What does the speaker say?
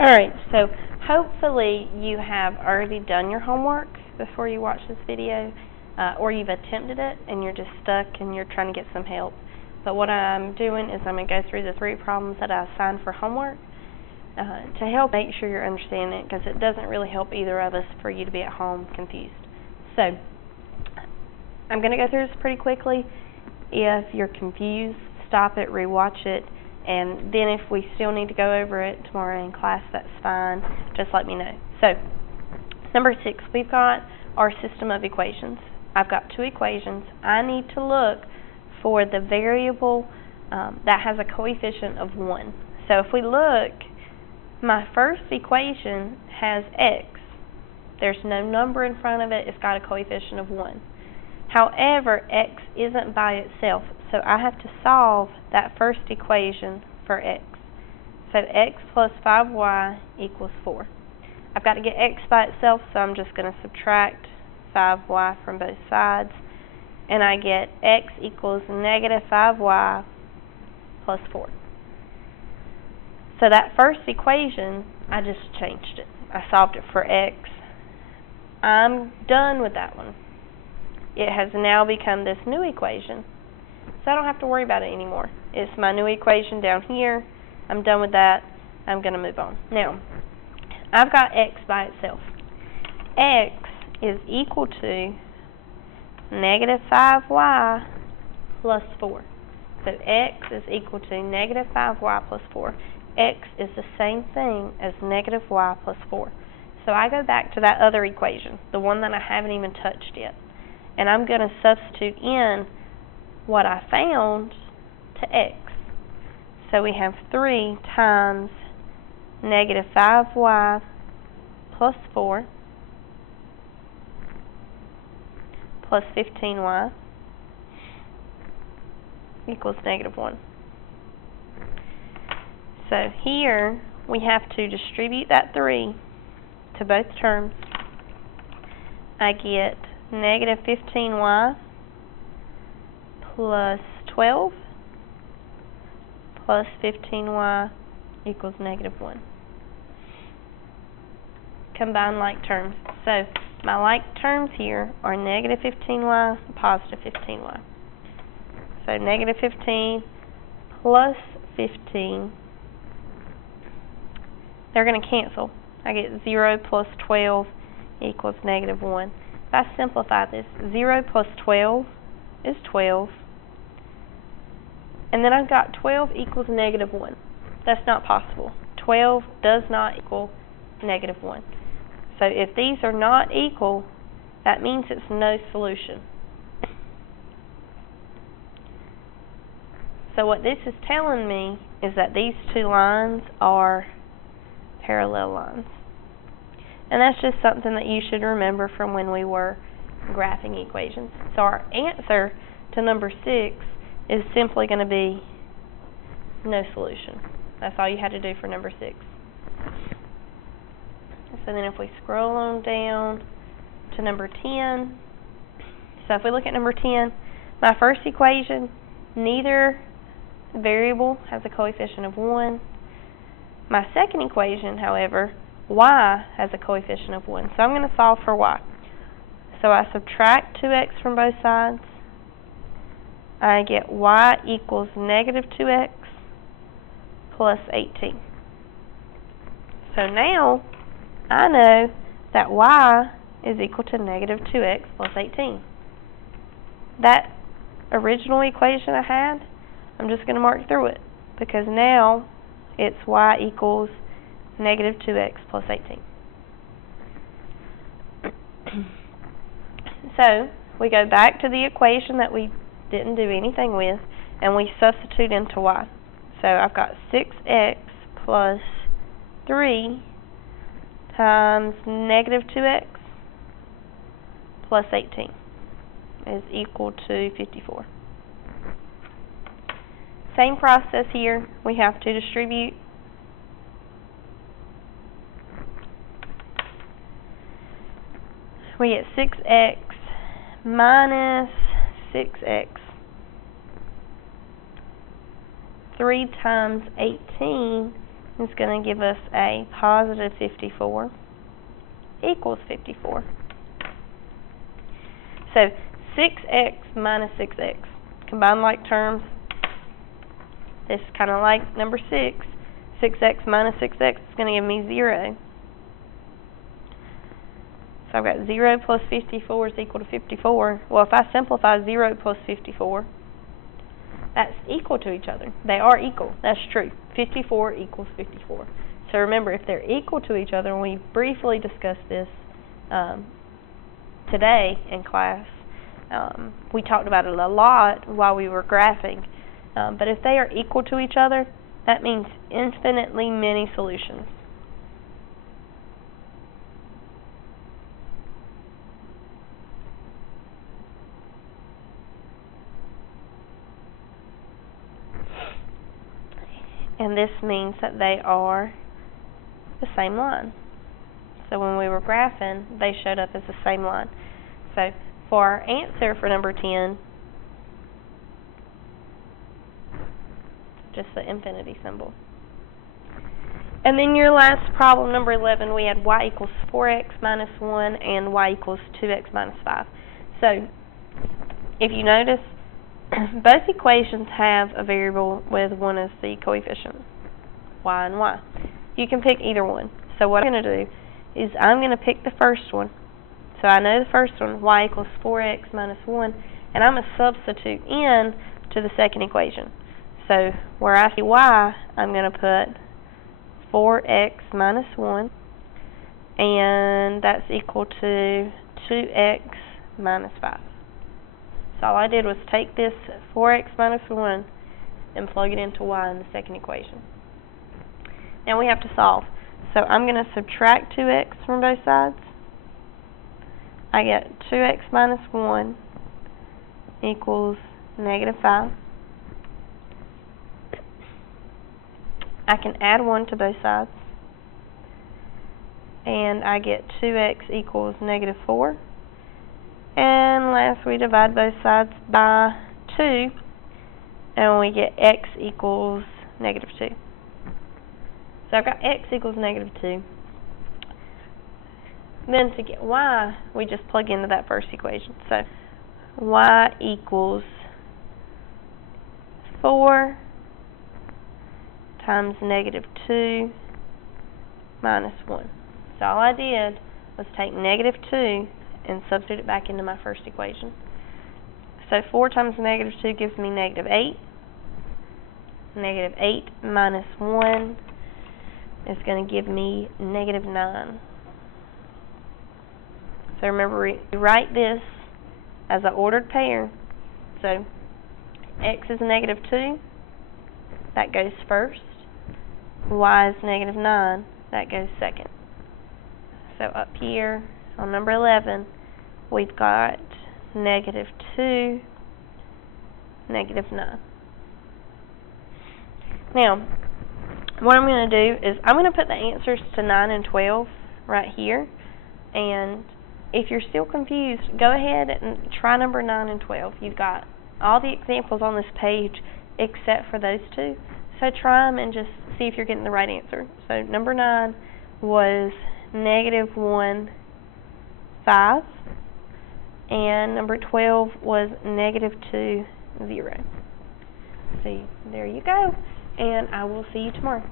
Alright, so hopefully you have already done your homework before you watch this video, or you've attempted it and you're just stuck and you're trying to get some help. But what I'm doing is I'm going to go through the 3 problems that I assigned for homework to help make sure you're understanding it, because it doesn't really help either of us for you to be at home confused. So I'm going to go through this pretty quickly. If you're confused, stop it, rewatch it, and then if we still need to go over it tomorrow in class, that's fine. Just let me know. So, number 6, we've got our system of equations. I've got 2 equations. I need to look for the variable that has a coefficient of 1. So if we look, my first equation has x. There's no number in front of it. It's got a coefficient of 1. However, x isn't by itself, so I have to solve that first equation for x. So x plus 5y equals 4. I've got to get x by itself, so I'm just going to subtract 5y from both sides, and I get x equals negative 5y plus 4. So that first equation, I just changed it. I solved it for x. I'm done with that one. It has now become this new equation, so I don't have to worry about it anymore. It's my new equation down here. I'm done with that. I'm going to move on. Now, I've got x by itself. X is equal to negative 5y plus 4. So x is equal to negative 5y plus 4. X is the same thing as negative y plus 4. So I go back to that other equation, the one that I haven't even touched yet, and I'm going to substitute in what I found to x. So we have 3 times negative 5y plus 4 plus 15y equals negative 1. So here we have to distribute that 3 to both terms. I get negative 15y plus 12 plus 15y equals negative 1. Combine like terms. So my like terms here are negative 15y and positive 15y. So negative 15 plus 15, they're going to cancel. I get 0 plus 12 equals negative 1. If I simplify this, 0 plus 12 is 12. And then I've got 12 equals negative 1. That's not possible. 12 does not equal negative 1. So if these are not equal, that means it's no solution. So what this is telling me is that these 2 lines are parallel lines. And that's just something that you should remember from when we were graphing equations. So our answer to number 6 is simply going to be no solution. That's all you had to do for number 6. So then if we scroll on down to number 10, so if we look at number 10, my first equation, neither variable has a coefficient of 1. My second equation, however, y has a coefficient of 1. So I'm going to solve for y. So I subtract 2x from both sides. I get y equals negative 2x plus 18. So now I know that y is equal to negative 2x plus 18. That original equation I had, I'm just going to mark through it, because now it's y equals negative 2x plus 18. So we go back to the equation that we didn't do anything with, and we substitute into y. So I've got 6x plus 3 times negative 2x plus 18 is equal to 54. Same process here. We have to distribute. We get 6x minus 6x. 3 times 18 is going to give us a positive 54 equals 54. So 6x minus 6x. Combine like terms. This is kind of like number 6. 6x minus 6x is going to give me 0. So I've got 0 plus 54 is equal to 54. Well, if I simplify 0 plus 54, that's equal to each other. They are equal. That's true. 54 equals 54. So remember, if they're equal to each other, and we briefly discussed this today in class, we talked about it a lot while we were graphing. But if they are equal to each other, that means infinitely many solutions. And this means that they are the same line. So when we were graphing, they showed up as the same line. So for our answer for number 10, just the infinity symbol. And then your last problem, number 11, we had y equals 4x minus 1 and y equals 2x minus 5. So if you notice, both equations have a variable with one as the coefficient, y and y. You can pick either one. So what I'm going to do is I'm going to pick the first one. So I know the first one, y equals 4x minus 1, and I'm going to substitute in to the second equation. So where I see y, I'm going to put 4x minus 1, and that's equal to 2x minus 5. So all I did was take this 4x minus 1 and plug it into y in the second equation. Now we have to solve. So I'm going to subtract 2x from both sides. I get 2x minus 1 equals negative 5. I can add 1 to both sides. And I get 2x equals negative 4. And last we divide both sides by 2. And we get x equals negative 2. So I've got x equals negative 2. Then to get y, we just plug into that first equation. So y equals 4 times negative 2 minus 1. So all I did was take negative 2 and substitute it back into my first equation. So 4 times negative 2 gives me negative 8. Negative 8 minus 1 is going to give me negative 9. So remember, we write this as an ordered pair. So x is negative 2. That goes first. Y is negative 9. That goes second. So up here on number 11, we've got negative 2, negative 9. Now, what I'm going to do is I'm going to put the answers to 9 and 12 right here. And if you're still confused, go ahead and try number 9 and 12. You've got all the examples on this page except for those two. So try them and just see if you're getting the right answer. So number 9 was negative 1, 5. And number 12 was negative 2, 0. See, there you go. And I will see you tomorrow.